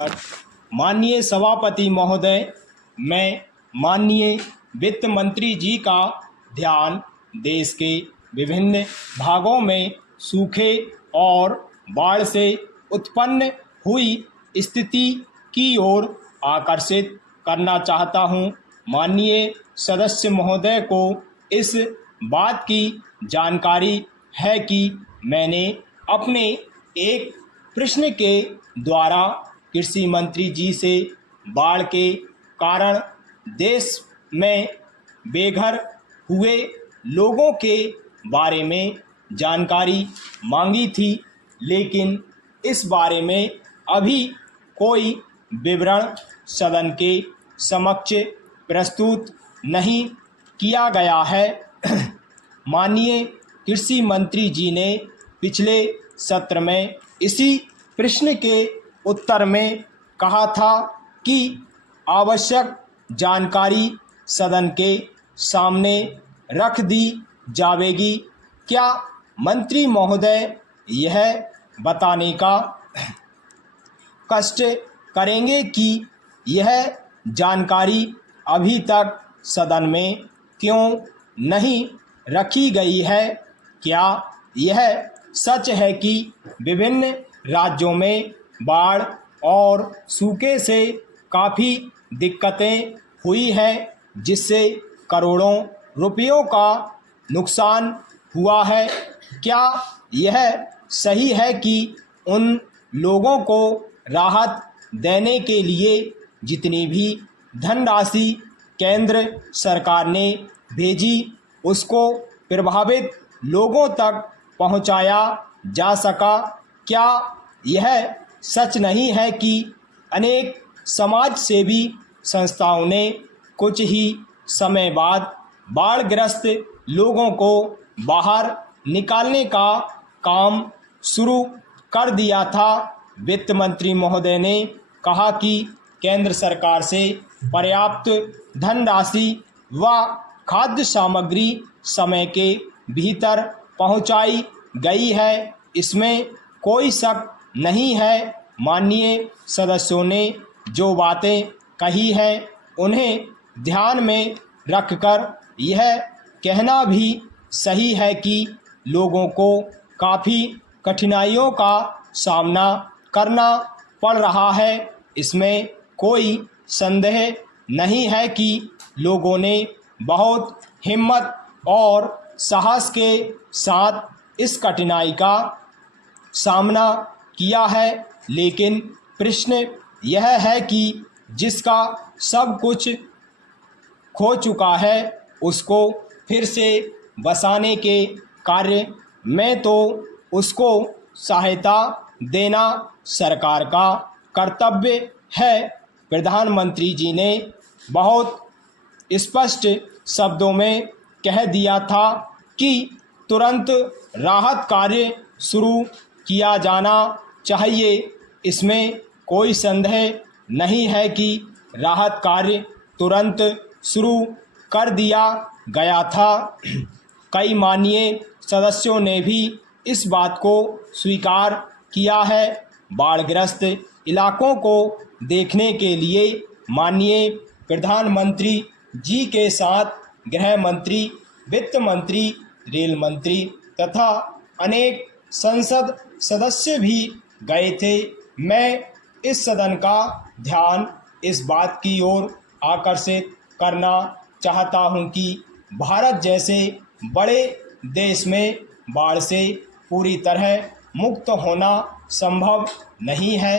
माननीय सभापति महोदय, मैं माननीय वित्त मंत्री जी का ध्यान देश के विभिन्न भागों में सूखे और बाढ़ से उत्पन्न हुई स्थिति की ओर आकर्षित करना चाहता हूं। माननीय सदस्य महोदय को इस बात की जानकारी है कि मैंने अपने एक प्रश्न के द्वारा कृषि मंत्री जी से बाढ़ के कारण देश में बेघर हुए लोगों के बारे में जानकारी मांगी थी, लेकिन इस बारे में अभी कोई विवरण सदन के समक्ष प्रस्तुत नहीं किया गया है। माननीय कृषि मंत्री जी ने पिछले सत्र में इसी प्रश्न के उत्तर में कहा था कि आवश्यक जानकारी सदन के सामने रख दी जाएगी। क्या मंत्री महोदय यह बताने का कष्ट करेंगे कि यह जानकारी अभी तक सदन में क्यों नहीं रखी गई है? क्या यह सच है कि विभिन्न राज्यों में बाढ़ और सूखे से काफ़ी दिक्कतें हुई हैं, जिससे करोड़ों रुपयों का नुकसान हुआ है? क्या यह सही है कि उन लोगों को राहत देने के लिए जितनी भी धनराशि केंद्र सरकार ने भेजी, उसको प्रभावित लोगों तक पहुंचाया जा सका? क्या यह सच नहीं है कि अनेक समाज सेवी संस्थाओं ने कुछ ही समय बाद बाढ़ग्रस्त लोगों को बाहर निकालने का काम शुरू कर दिया था? वित्त मंत्री महोदय ने कहा कि केंद्र सरकार से पर्याप्त धनराशि व खाद्य सामग्री समय के भीतर पहुंचाई गई है, इसमें कोई शक नहीं है। माननीय सदस्यों ने जो बातें कही हैं, उन्हें ध्यान में रखकर यह कहना भी सही है कि लोगों को काफ़ी कठिनाइयों का सामना करना पड़ रहा है। इसमें कोई संदेह नहीं है कि लोगों ने बहुत हिम्मत और साहस के साथ इस कठिनाई का सामना किया है, लेकिन प्रश्न यह है कि जिसका सब कुछ खो चुका है, उसको फिर से बसाने के कार्य में तो उसको सहायता देना सरकार का कर्तव्य है। प्रधानमंत्री जी ने बहुत स्पष्ट शब्दों में कह दिया था कि तुरंत राहत कार्य शुरू किया जाना चाहिए। इसमें कोई संदेह नहीं है कि राहत कार्य तुरंत शुरू कर दिया गया था। कई माननीय सदस्यों ने भी इस बात को स्वीकार किया है। बाढ़ग्रस्त इलाकों को देखने के लिए माननीय प्रधानमंत्री जी के साथ गृह मंत्री, वित्त मंत्री, रेल मंत्री तथा अनेक संसद सदस्य भी गए थे। मैं इस सदन का ध्यान इस बात की ओर आकर्षित करना चाहता हूं कि भारत जैसे बड़े देश में बाढ़ से पूरी तरह मुक्त होना संभव नहीं है।